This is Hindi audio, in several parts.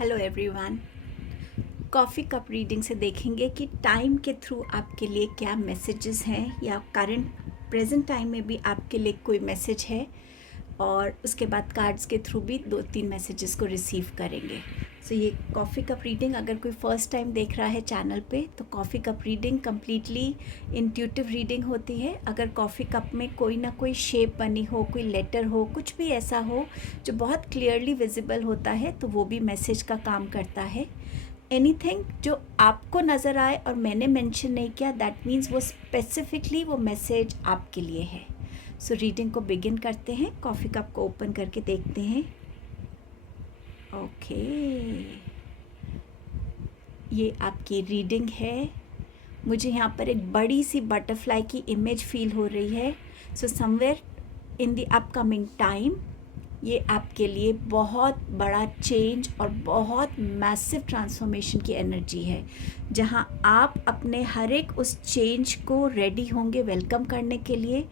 Hello everyone. Coffee cup reading से देखेंगे कि टाइम के थ्रू आपके लिए क्या मैसेजेस हैं या करंट प्रेजेंट टाइम में भी आपके लिए कोई मैसेज है, और उसके बाद कार्ड्स के थ्रू भी 2-3 मैसेजेस को रिसीव करेंगे। सो ये कॉफ़ी कप रीडिंग, अगर कोई फ़र्स्ट टाइम देख रहा है चैनल पे, तो coffee cup reading completely intuitive reading होती है। अगर कॉफ़ी कप में कोई ना कोई शेप बनी हो, कोई लेटर हो, कुछ भी ऐसा हो जो बहुत क्लियरली विजिबल होता है, तो वो भी मैसेज का काम करता है। एनीथिंग जो आपको नज़र आए और मैंने मेंशन नहीं किया, दैट मीन्स वो स्पेसिफिकली वो मैसेज आपके लिए है। सो रीडिंग को बिगिन करते हैं। कॉफ़ी कप को ओपन करके देखते हैं। ओके, ये आपकी रीडिंग है। मुझे यहाँ पर एक बड़ी सी बटरफ्लाई की इमेज फील हो रही है। So somewhere in the upcoming time ये आपके लिए बहुत बड़ा चेंज और बहुत मैसिव ट्रांसफॉर्मेशन की एनर्जी है, जहां आप अपने हर एक उस चेंज को रेडी होंगे वेलकम करने के लिए।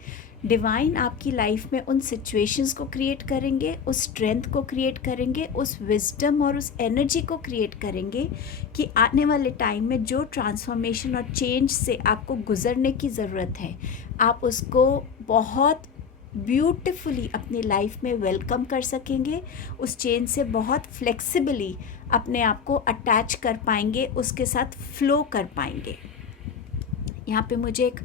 डिवाइन आपकी लाइफ में उन सिचुएशंस को क्रिएट करेंगे, उस स्ट्रेंथ को क्रिएट करेंगे, उस विजडम और उस एनर्जी को क्रिएट करेंगे कि आने वाले टाइम में जो ट्रांसफॉर्मेशन और चेंज से आपको गुजरने की ज़रूरत है, आप उसको बहुत ब्यूटिफुली अपनी लाइफ में वेलकम कर सकेंगे। उस चेंज से बहुत फ्लेक्सिबली अपने आप को अटैच कर पाएंगे, उसके साथ फ्लो कर पाएंगे। यहाँ पे मुझे एक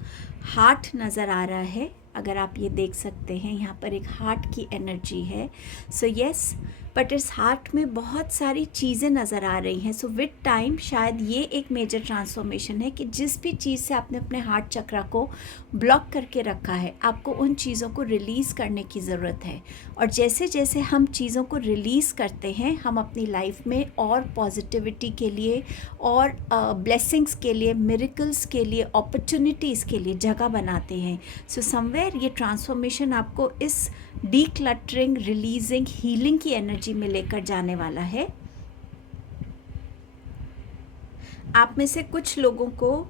हार्ट नज़र आ रहा है, अगर आप ये देख सकते हैं, यहाँ पर एक हार्ट की एनर्जी है। सो यस, बट इस हार्ट में बहुत सारी चीज़ें नज़र आ रही हैं। सो विद टाइम शायद ये एक मेजर ट्रांसफॉर्मेशन है कि जिस भी चीज़ से आपने अपने हार्ट चक्रा को ब्लॉक करके रखा है, आपको उन चीज़ों को रिलीज़ करने की ज़रूरत है। और जैसे जैसे हम चीज़ों को रिलीज़ करते हैं, हम अपनी लाइफ में और पॉजिटिविटी के लिए और ब्लेसिंग्स के लिए, मिरेकल्स के लिए, अपॉर्चुनिटीज़ के लिए जगह बनाते हैं। सो समवेयर ये ट्रांसफॉर्मेशन आपको इस डीक्लटरिंग, रिलीजिंग, हीलिंग की एनर्जी में लेकर जाने वाला है। आप में से कुछ लोगों को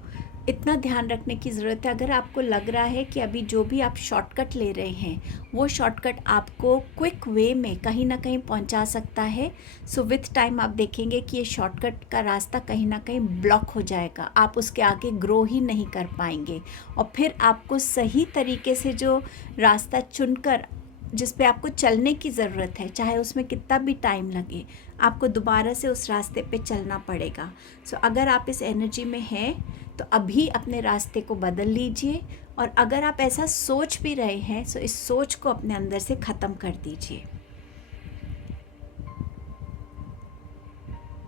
इतना ध्यान रखने की ज़रूरत है, अगर आपको लग रहा है कि अभी जो भी आप शॉर्टकट ले रहे हैं वो शॉर्टकट आपको क्विक वे में कहीं ना कहीं पहुंचा सकता है। सो विथ टाइम आप देखेंगे कि ये शॉर्टकट का रास्ता कहीं ना कहीं ब्लॉक हो जाएगा, आप उसके आगे ग्रो ही नहीं कर पाएंगे, और फिर आपको सही तरीके से जो रास्ता चुनकर जिस पे आपको चलने की ज़रूरत है, चाहे उसमें कितना भी टाइम लगे, आपको दोबारा से उस रास्ते पे चलना पड़ेगा। सो अगर आप इस एनर्जी में हैं तो अभी अपने रास्ते को बदल लीजिए, और अगर आप ऐसा सोच भी रहे हैं तो इस सोच को अपने अंदर से ख़त्म कर दीजिए।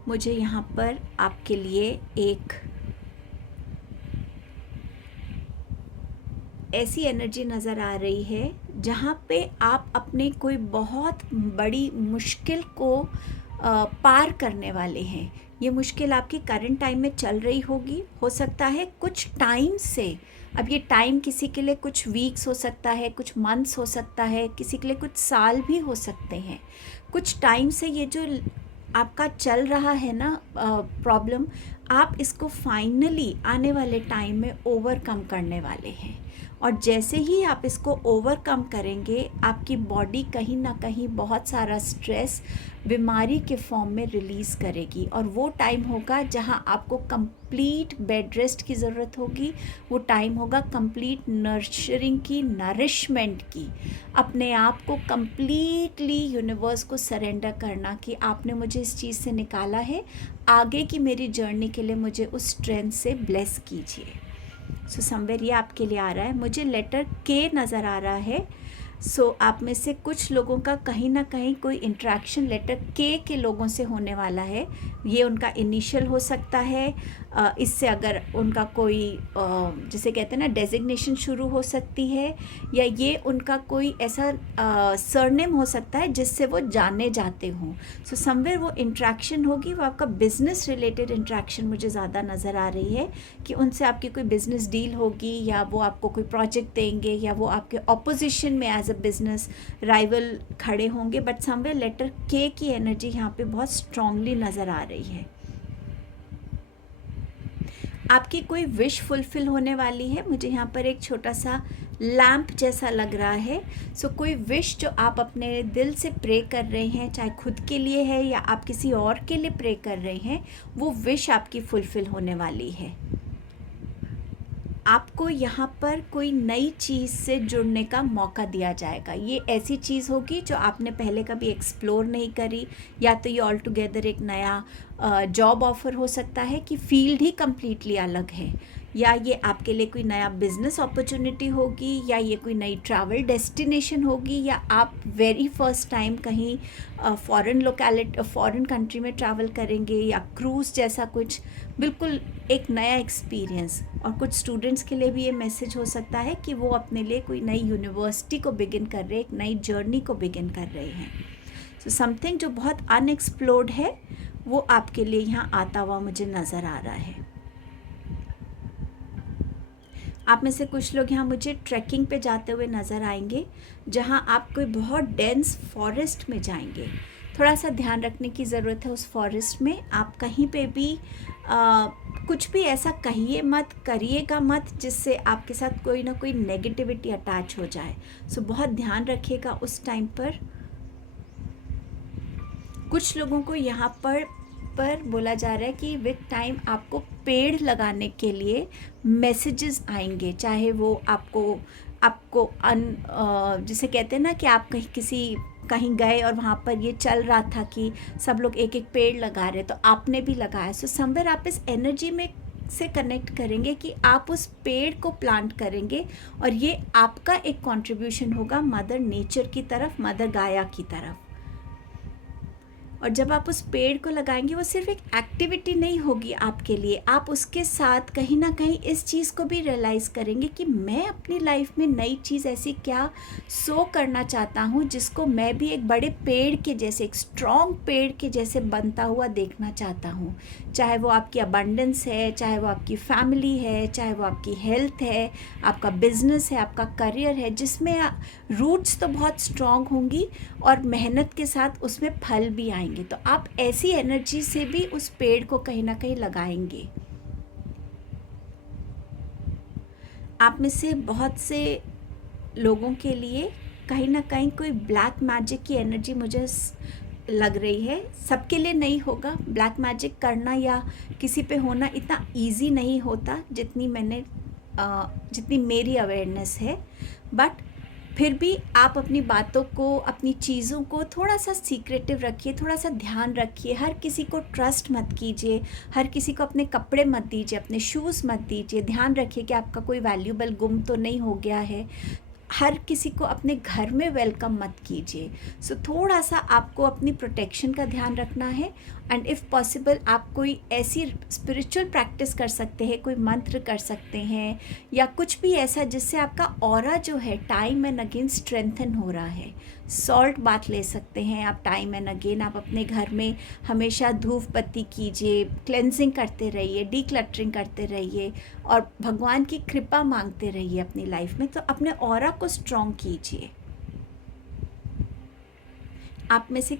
मुझे यहाँ पर आपके लिए एक ऐसी एनर्जी नज़र आ रही है जहाँ पे आप अपने कोई बहुत बड़ी मुश्किल को पार करने वाले हैं। ये मुश्किल आपकी करंट टाइम में चल रही होगी, हो सकता है कुछ टाइम से। अब ये टाइम किसी के लिए कुछ वीक्स हो सकता है, कुछ मंथ्स हो सकता है, किसी के लिए कुछ साल भी हो सकते हैं। कुछ टाइम से ये जो आपका चल रहा है ना प्रॉब्लम, आप इसको फाइनली आने वाले टाइम में ओवरकम करने वाले हैं। और जैसे ही आप इसको ओवरकम करेंगे, आपकी बॉडी कहीं ना कहीं बहुत सारा स्ट्रेस बीमारी के फॉर्म में रिलीज़ करेगी, और वो टाइम होगा जहां आपको कंप्लीट बेड रेस्ट की ज़रूरत होगी। वो टाइम होगा कंप्लीट नर्चरिंग की, नरिशमेंट की, अपने आप को कंप्लीटली यूनिवर्स को सरेंडर करना कि आपने मुझे इस चीज़ से निकाला है, आगे की मेरी जर्नी के लिए मुझे उस स्ट्रेंथ से ब्लेस कीजिए। सो समवेयर ये आपके लिए आ रहा है। मुझे लेटर के नज़र आ रहा है। सो आप में से कुछ लोगों का कहीं ना कहीं कोई इंट्रैक्शन लेटर के लोगों से होने वाला है। ये उनका इनिशियल हो सकता है, इससे अगर उनका कोई जिसे कहते हैं ना डेजिग्नेशन शुरू हो सकती है, या ये उनका कोई ऐसा सरनेम हो सकता है जिससे वो जाने जाते हों। सो समवेयर वो इंट्रैक्शन होगी, वो आपका बिजनेस रिलेटेड इंट्रैक्शन मुझे ज़्यादा नज़र आ रही है कि उनसे आपकी कोई बिजनेस डील होगी, या वो आपको कोई प्रोजेक्ट देंगे, या वो आपके ऑपोजिशन में एज अ बिजनेस राइवल खड़े होंगे। बट समवेयर लेटर के की एनर्जी यहाँ पे बहुत स्ट्रांगली नज़र आ रही है। आपकी कोई विश फुलफ़िल होने वाली है। मुझे यहाँ पर एक छोटा सा लैंप जैसा लग रहा है। सो कोई विश जो आप अपने दिल से प्रे कर रहे हैं, चाहे खुद के लिए है या आप किसी और के लिए प्रे कर रहे हैं, वो विश आपकी फुलफ़िल होने वाली है। आपको यहाँ पर कोई नई चीज़ से जुड़ने का मौका दिया जाएगा। ये ऐसी चीज़ होगी जो आपने पहले कभी एक्सप्लोर नहीं करी, या तो ये ऑल टुगेदर एक नया जॉब ऑफ़र हो सकता है कि फ़ील्ड ही कम्प्लीटली अलग है, या ये आपके लिए कोई नया बिज़नेस अपॉर्चुनिटी होगी, या ये कोई नई ट्रैवल डेस्टिनेशन होगी, या आप वेरी फर्स्ट टाइम कहीं फॉरेन कंट्री में ट्रैवल करेंगे, या क्रूज़ जैसा कुछ, बिल्कुल एक नया एक्सपीरियंस। और कुछ स्टूडेंट्स के लिए भी ये मैसेज हो सकता है कि वो अपने लिए कोई नई यूनिवर्सिटी को बिगिन कर रहे हैं, एक नई जर्नी को बिगिन कर रहे हैं। सो समथिंग जो बहुत अनएक्सप्लोर्ड है वो आपके लिए यहाँ आता हुआ मुझे नज़र आ रहा है। आप में से कुछ लोग यहाँ मुझे ट्रैकिंग पे जाते हुए नज़र आएंगे, जहाँ आप कोई बहुत डेंस फॉरेस्ट में जाएंगे। थोड़ा सा ध्यान रखने की ज़रूरत है उस फॉरेस्ट में। आप कहीं पे भी कुछ भी ऐसा कहिए मत, करिएगा मत जिससे आपके साथ कोई ना कोई नेगेटिविटी अटैच हो जाए। सो बहुत ध्यान रखिएगा उस टाइम पर। कुछ लोगों को यहाँ पर बोला जा रहा है कि विद टाइम आपको पेड़ लगाने के लिए मैसेजेस आएंगे, चाहे वो आपको जिसे कहते हैं ना कि आप कहीं गए और वहाँ पर ये चल रहा था कि सब लोग एक एक पेड़ लगा रहे, तो आपने भी लगाया। सो समवेयर आप इस एनर्जी में से कनेक्ट करेंगे कि आप उस पेड़ को प्लांट करेंगे, और ये आपका एक कंट्रीब्यूशन होगा मदर नेचर की तरफ, मदर गाया की तरफ। और जब आप उस पेड़ को लगाएंगे, वो सिर्फ एक एक्टिविटी नहीं होगी आपके लिए, आप उसके साथ कहीं ना कहीं इस चीज़ को भी रियलाइज़ करेंगे कि मैं अपनी लाइफ में नई चीज़ ऐसी क्या सो करना चाहता हूँ जिसको मैं भी एक बड़े पेड़ के जैसे, एक स्ट्रॉन्ग पेड़ के जैसे बनता हुआ देखना चाहता हूँ। चाहे वो आपकी अबंडेंस है, चाहे वो आपकी फैमिली है, चाहे वो आपकी हेल्थ है, आपका बिजनेस है, आपका करियर है, जिसमें रूट्स तो बहुत स्ट्रॉन्ग होंगी और मेहनत के साथ उसमें फल भी आएंगे। तो आप ऐसी एनर्जी से भी उस पेड़ को कहीं ना कहीं लगाएंगे। आप में से बहुत से लोगों के लिए कहीं ना कहीं कोई ब्लैक मैजिक की एनर्जी मुझे लग रही है। सबके लिए नहीं होगा, ब्लैक मैजिक करना या किसी पे होना इतना इजी नहीं होता जितनी मेरी अवेयरनेस है। बट फिर भी आप अपनी बातों को, अपनी चीज़ों को थोड़ा सा सीक्रेटिव रखिए, थोड़ा सा ध्यान रखिए। हर किसी को ट्रस्ट मत कीजिए, हर किसी को अपने कपड़े मत दीजिए, अपने शूज़ मत दीजिए। ध्यान रखिए कि आपका कोई वैल्यूबल गुम तो नहीं हो गया है। हर किसी को अपने घर में वेलकम मत कीजिए। सो थोड़ा सा आपको अपनी प्रोटेक्शन का ध्यान रखना है। एंड इफ़ पॉसिबल आप कोई ऐसी स्पिरिचुअल प्रैक्टिस कर सकते हैं, कोई मंत्र कर सकते हैं, या कुछ भी ऐसा जिससे आपका ऑरा जो है टाइम एंड अगेन स्ट्रेंथन हो रहा है। सॉल्ट बात ले सकते हैं आप टाइम एंड अगेन। आप अपने घर में हमेशा धूप बत्ती कीजिए, क्लेंजिंग करते रहिए, डीक्लटरिंग करते रहिए, और भगवान की कृपा मांगते रहिए अपनी लाइफ में। तो अपने ऑरा को स्ट्रॉन्ग कीजिए। आप में से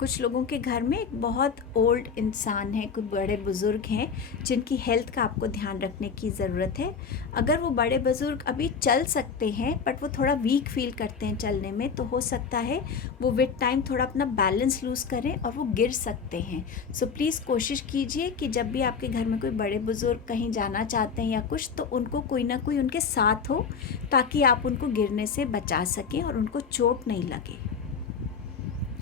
कुछ लोगों के घर में एक बहुत ओल्ड इंसान है, कोई बड़े बुज़ुर्ग हैं जिनकी हेल्थ का आपको ध्यान रखने की ज़रूरत है। अगर वो बड़े बुज़ुर्ग अभी चल सकते हैं बट वो थोड़ा वीक फील करते हैं चलने में, तो हो सकता है वो विद टाइम थोड़ा अपना बैलेंस लूज़ करें और वो गिर सकते हैं। सो प्लीज़ कोशिश कीजिए कि जब भी आपके घर में कोई बड़े बुज़ुर्ग कहीं जाना चाहते हैं या कुछ, तो उनको कोई ना कोई उनके साथ हो, ताकि आप उनको गिरने से बचा सकें और उनको चोट नहीं लगे।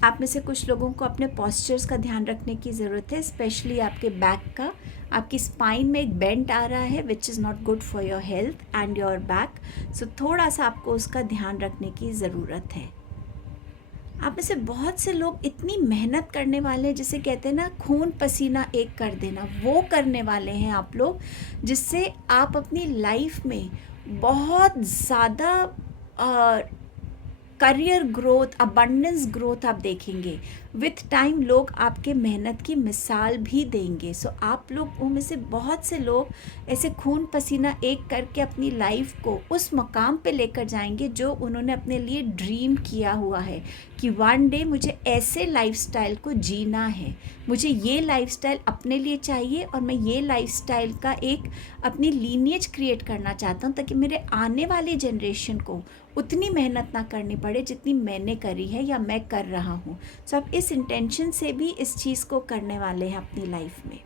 आप में से कुछ लोगों को अपने पॉस्चर्स का ध्यान रखने की ज़रूरत है, स्पेशली आपके बैक का। आपकी स्पाइन में एक बेंट आ रहा है which is not good for your health and your back. So थोड़ा सा आपको उसका ध्यान रखने की ज़रूरत है। आप में से बहुत से लोग इतनी मेहनत करने वाले हैं, जिसे कहते हैं ना खून पसीना एक कर देना, वो करने वाले हैं आप लोग, जिससे आप अपनी लाइफ में बहुत ज़्यादा करियर ग्रोथ, अबंडेंस ग्रोथ आप देखेंगे। विथ टाइम लोग आपके मेहनत की मिसाल भी देंगे। सो आप लोगों में से बहुत से लोग ऐसे खून पसीना एक करके अपनी लाइफ को उस मकाम पे लेकर जाएंगे जो उन्होंने अपने लिए ड्रीम किया हुआ है कि वन डे मुझे ऐसे लाइफस्टाइल को जीना है, मुझे ये लाइफस्टाइल अपने लिए चाहिए और मैं ये लाइफस्टाइल का एक अपनी लीनिएज क्रिएट करना चाहता हूँ ताकि मेरे आने वाली जनरेशन को उतनी मेहनत ना करनी पड़े जितनी मैंने करी है या मैं कर रहा हूँ। सो आप इस इंटेंशन से भी इस चीज़ को करने वाले हैं अपनी लाइफ में।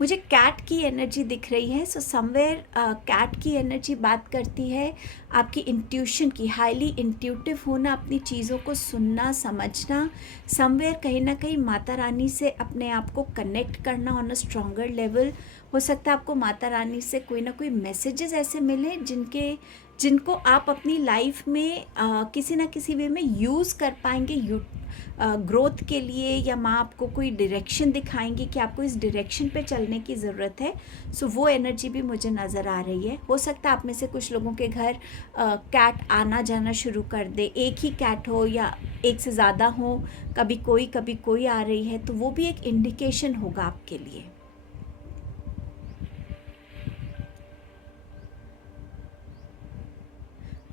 मुझे कैट की एनर्जी दिख रही है। सो समवेयर कैट की एनर्जी बात करती है आपकी इंट्यूशन की, हाईली इंट्यूटिव होना, अपनी चीज़ों को सुनना समझना, समवेयर कहीं ना कहीं माता रानी से अपने आप को कनेक्ट करना ऑन अ स्ट्रॉन्गर लेवल। हो सकता है आपको माता रानी से कोई ना कोई मैसेजेस ऐसे मिले जिनको आप अपनी लाइफ में किसी ना किसी वे में यूज़ कर पाएंगे ग्रोथ के लिए, या माँ आपको कोई डायरेक्शन दिखाएंगी कि आपको इस डायरेक्शन पे चलने की ज़रूरत है। सो वो एनर्जी भी मुझे नज़र आ रही है। हो सकता है आप में से कुछ लोगों के घर कैट आना जाना शुरू कर दे, एक ही कैट हो या एक से ज़्यादा हो, कभी कोई आ रही है, तो वो भी एक इंडिकेशन होगा आपके लिए।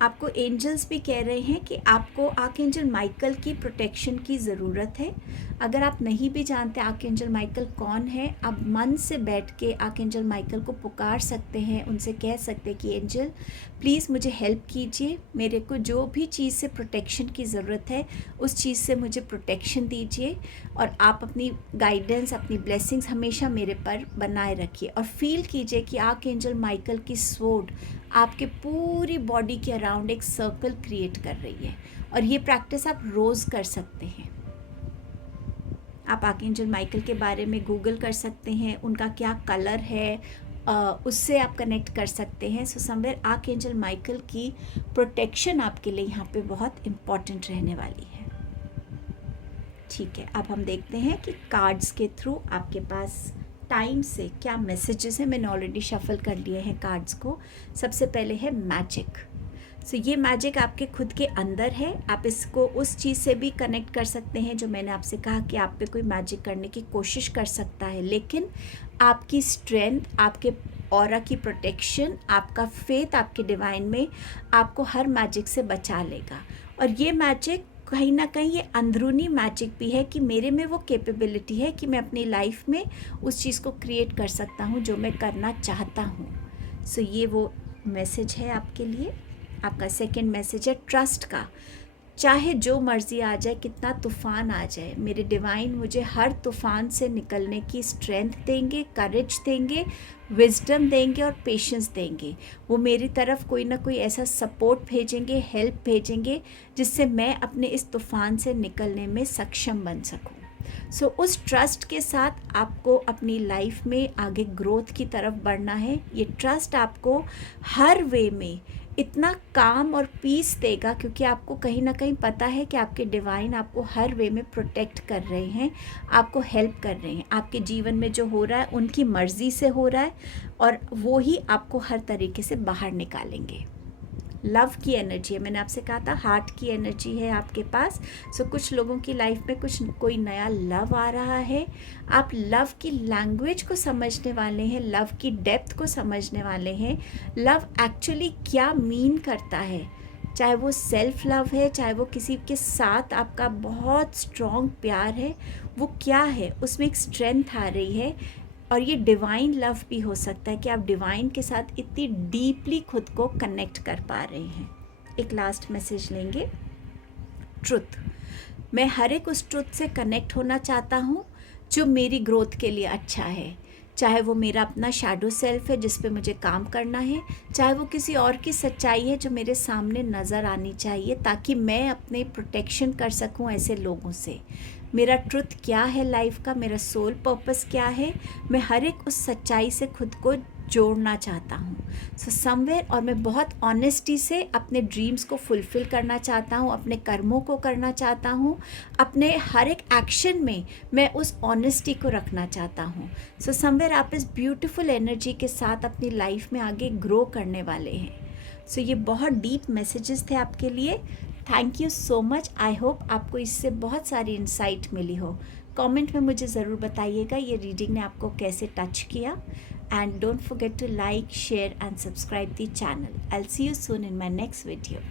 आपको एंजल्स भी कह रहे हैं कि आपको आर्कएंजल माइकल की प्रोटेक्शन की ज़रूरत है। अगर आप नहीं भी जानते आर्कएंजल माइकल कौन है, आप मन से बैठ के आर्कएंजल माइकल को पुकार सकते हैं, उनसे कह सकते हैं कि एंजल प्लीज़ मुझे हेल्प कीजिए, मेरे को जो भी चीज़ से प्रोटेक्शन की ज़रूरत है उस चीज़ से मुझे प्रोटेक्शन दीजिए, और आप अपनी गाइडेंस, अपनी ब्लेसिंग्स हमेशा मेरे पर बनाए रखिए। और फील कीजिए कि आर्कएंजल माइकल की स्वॉर्ड आपके पूरी बॉडी के अराउंड एक सर्कल क्रिएट कर रही है। और ये प्रैक्टिस आप रोज़ कर सकते हैं। आप आर्कएंजल माइकल के बारे में गूगल कर सकते हैं, उनका क्या कलर है, उससे आप कनेक्ट कर सकते हैं। सो समवेयर आर्कएंजल माइकल की प्रोटेक्शन आपके लिए यहाँ पे बहुत इम्पॉर्टेंट रहने वाली है। ठीक है, अब हम देखते हैं कि कार्ड्स के थ्रू आपके पास टाइम से क्या मैसेजेस हैं। मैंने ऑलरेडी शफल कर लिए हैं कार्ड्स को। सबसे पहले है मैजिक। सो ये मैजिक आपके खुद के अंदर है। आप इसको उस चीज़ से भी कनेक्ट कर सकते हैं जो मैंने आपसे कहा कि आप पे कोई मैजिक करने की कोशिश कर सकता है, लेकिन आपकी स्ट्रेंथ, आपके ऑरा की प्रोटेक्शन, आपका फेथ आपके डिवाइन में आपको हर मैजिक से बचा लेगा। और ये मैजिक कहीं ना कहीं ये अंदरूनी मैजिक भी है कि मेरे में वो कैपेबिलिटी है कि मैं अपनी लाइफ में उस चीज़ को क्रिएट कर सकता हूँ जो मैं करना चाहता हूँ। सो ये वो मैसेज है आपके लिए। आपका सेकंड मैसेज है ट्रस्ट का। चाहे जो मर्ज़ी आ जाए, कितना तूफ़ान आ जाए, मेरे डिवाइन मुझे हर तूफ़ान से निकलने की स्ट्रेंथ देंगे, करेज देंगे, विजडम देंगे और पेशेंस देंगे। वो मेरी तरफ कोई ना कोई ऐसा सपोर्ट भेजेंगे, हेल्प भेजेंगे, जिससे मैं अपने इस तूफ़ान से निकलने में सक्षम बन सकूं। सो उस ट्रस्ट के साथ आपको अपनी लाइफ में आगे ग्रोथ की तरफ बढ़ना है। ये ट्रस्ट आपको हर वे में इतना काम और पीस देगा, क्योंकि आपको कहीं ना कहीं पता है कि आपके डिवाइन आपको हर वे में प्रोटेक्ट कर रहे हैं, आपको हेल्प कर रहे हैं। आपके जीवन में जो हो रहा है उनकी मर्ज़ी से हो रहा है, और वो ही आपको हर तरीके से बाहर निकालेंगे। लव की एनर्जी है, मैंने आपसे कहा था हार्ट की एनर्जी है आपके पास। सो कुछ लोगों की लाइफ में कोई नया लव आ रहा है। आप लव की लैंग्वेज को समझने वाले हैं, लव की डेप्थ को समझने वाले हैं। लव एक्चुअली क्या मीन करता है, चाहे वो सेल्फ लव है, चाहे वो किसी के साथ आपका बहुत स्ट्रॉन्ग प्यार है, वो क्या है, उसमें एक स्ट्रेंथ आ रही है। और ये डिवाइन लव भी हो सकता है कि आप डिवाइन के साथ इतनी डीपली खुद को कनेक्ट कर पा रहे हैं। एक लास्ट मैसेज लेंगे, ट्रुथ। मैं हर एक उस ट्रुथ से कनेक्ट होना चाहता हूँ जो मेरी ग्रोथ के लिए अच्छा है, चाहे वो मेरा अपना शैडो सेल्फ है जिस पे मुझे काम करना है, चाहे वो किसी और की सच्चाई है जो मेरे सामने नज़र आनी चाहिए, ताकि मैं अपने प्रोटेक्शन कर सकूं ऐसे लोगों से। मेरा ट्रुथ क्या है लाइफ का, मेरा सोल पर्पस क्या है, मैं हर एक उस सच्चाई से खुद को जोड़ना चाहता हूँ। सो समवेयर, और मैं बहुत ऑनेस्टी से अपने ड्रीम्स को फुलफ़िल करना चाहता हूँ, अपने कर्मों को करना चाहता हूँ, अपने हर एक एक्शन में मैं उस ऑनेस्टी को रखना चाहता हूँ। सो समवेयर आप इस ब्यूटीफुल एनर्जी के साथ अपनी लाइफ में आगे ग्रो करने वाले हैं। सो ये बहुत डीप मैसेजेस थे आपके लिए. Thank you so much. I hope आपको इससे बहुत सारी इंसाइट मिली हो. कमेंट में मुझे ज़रूर बताइएगा ये रीडिंग ने आपको कैसे टच किया. And don't forget to like, share and subscribe the channel. I'll see you soon in my next video.